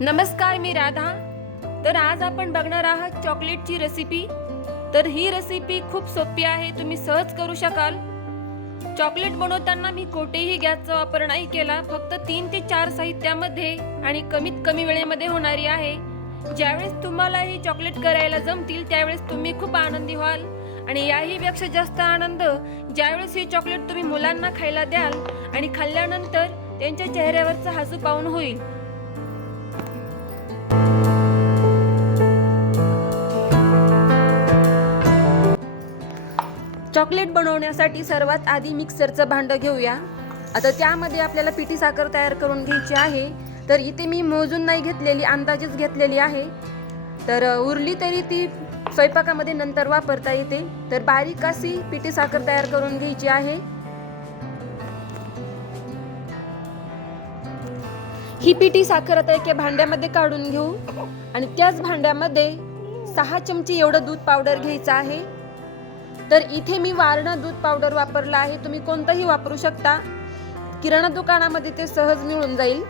नमस्कार, मी राधा. तर आज आपण बघणार आहात चॉकलेटची रेसिपी. तर ही रेसिपी खूप सोपी आहे, तुम्ही सहज करू शकाल. चॉकलेट बनवताना मी कोठेही गॅसचा वापर नाही केला, फक्त 3 ते 4 साहित्यामध्ये आणि कमीत कमी वेळेमध्ये होणारी आहे. ज्यावेळेस तुम्हाला ही चॉकलेट करायला जमतील त्यावेळेस तुम्ही खूप आनंदी व्हाल आणि याहीपेक्षा जास्त आनंद ज्यावेळेस ही चॉकलेट तुम्ही मुलांना खायला द्याल आणि खाल्ल्यानंतर त्यांच्या चेहऱ्यावरचा हसू पाहून होईल. चॉकलेट बनवण्यासाठी सर्वात आधी मिक्सरचं भांडं घेऊया. आता त्यामध्ये आपल्याला पिठी साखर तयार करून घ्यायची आहे. तर इथे मी मोजून नाही घेतलेली, अंदाजेच घेतलेली आहे. तर उरली तरी ती स्वयंपाकामध्ये नंतर वापरता येते. तर बारीक अशी पिठी साखर तयार करून घ्यायची आहे. ही पिठी साखर आता एका भांड्यामध्ये काढून घेऊ आणि त्याच भांड्यामध्ये 6 चमचे एवढं दूध पावडर घ्यायचं आहे. तर इथे मी वारणा दूध पावडर वापरला आहे, तुम्ही कोणतंही वापरू शकता. किराणा दुकानामध्ये ते सहज मिळून जाईल.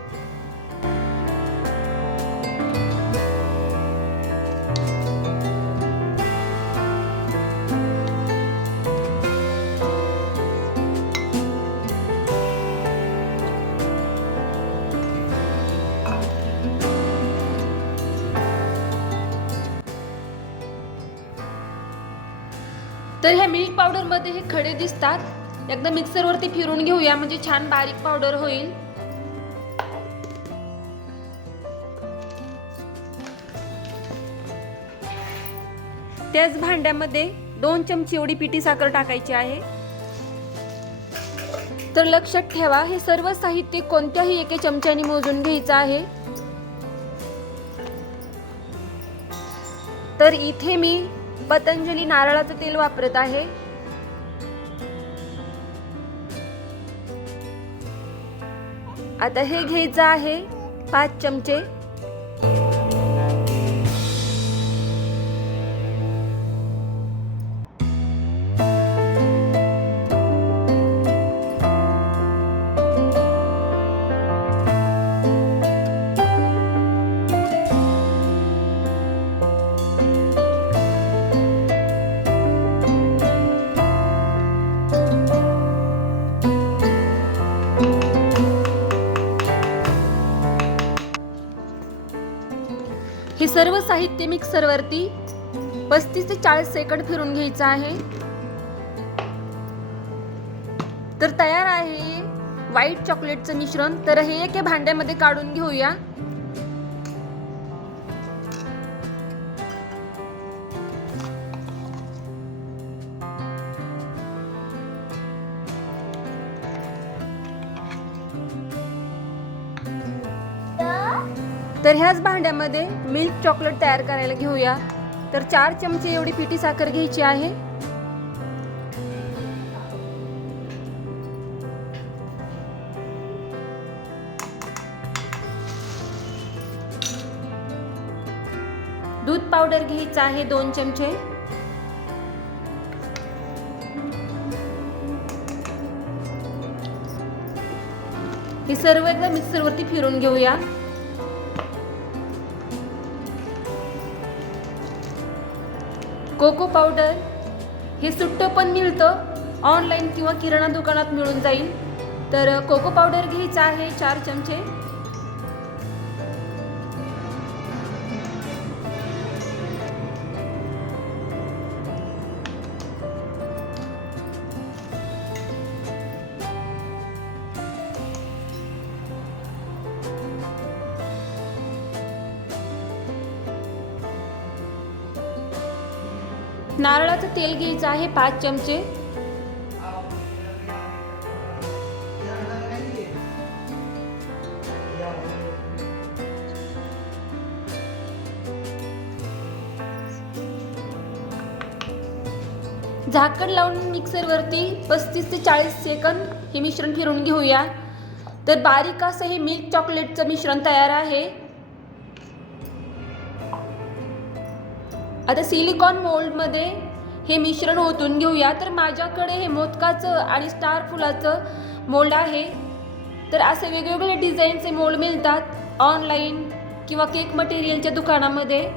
तर ह्या मिल्क पावडर मध्ये हे खडे दिसतात, एकदा मिक्सर वरती फिरून घेऊया म्हणजे छान बारीक पावडर होईल. त्याच भांड्यामध्ये 2 चमचे एवढी पिठी साखर टाकायची आहे. तर लक्षात ठेवा, हे सर्व साहित्य कोणत्याही एका चमच्याने मोजून घ्यायचं आहे. तर इथे मी पतंजली नारळाचं तेल वापरत आहे. आता हे घ्यायचं आहे 5 चमचे. हे सर्व साहित्य मिक्सरवरती 35 ते 40 सेकंद फिरून घ्यायचं आहे. तर तयार आहे व्हाईट चॉकलेटचं मिश्रण. तर हे एका भांड्यामध्ये काढून घेऊया. तर ह्याच भांड्यामध्ये मिल्क चॉकलेट तयार करायला घेऊया. तर 4 चमचे एवढी पिठी साखर घ्यायची आहे. दूध पावडर घ्यायचं आहे 2 चमचे. हे सर्व एकदा मिक्सर वरती फिरून घेऊया. कोको पावडर हे सुट्ट पण मिळतं, ऑनलाईन किंवा किराणा दुकानात मिळून जाईल. तर कोको पावडर घ्यायचं आहे 4 चमचे. नारळाचं तेल घ्यायचं आहे 5 चमचे. झाकण लावून मिक्सर वरती 35 ते 40 सेकंद हे मिश्रण फिरून घेऊया. तर बारीक असं हे मिल्क चॉकलेटचं मिश्रण तयार आहे. आता सिलिकॉन मोल्ड मध्ये हे मिश्रण ओतून घेऊया. तर माझ्याकडे हे मोदकाचं आणि स्टार फुलाचं मोल्ड आहे. तर असे वेगवेगळे डिझाईनचे मोल्ड मिळतात ऑनलाईन किंवा केक मटेरियलच्या दुकानामध्ये.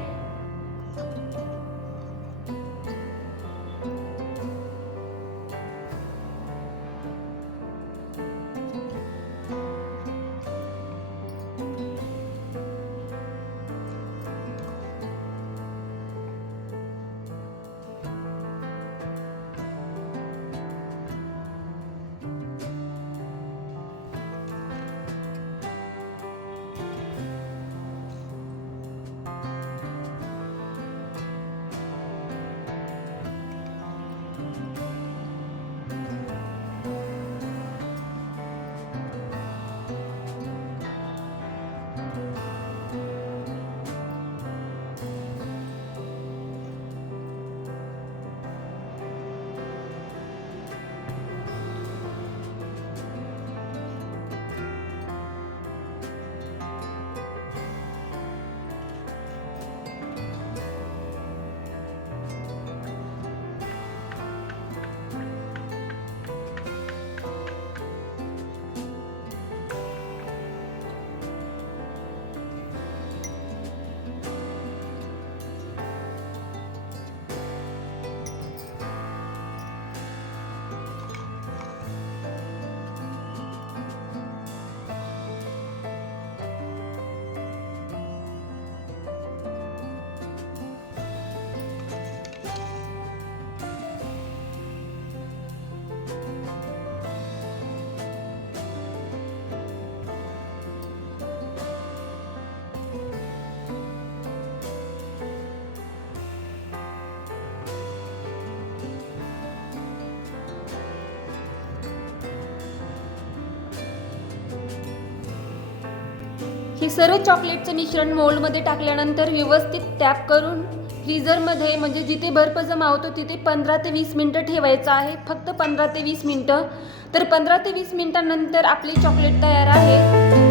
हे सर्व चॉकलेटचं मिश्रण मोल्डमध्ये टाकल्यानंतर व्यवस्थित टॅप करून फ्रीझरमध्ये म्हणजे जिथे बर्फ जमा होतो तिथे 15 ते 20 मिनटं ठेवायचं आहे. फक्त 15 ते 20 मिनटं. तर 15 ते 20 मिनटानंतर आपले चॉकलेट तयार आहे.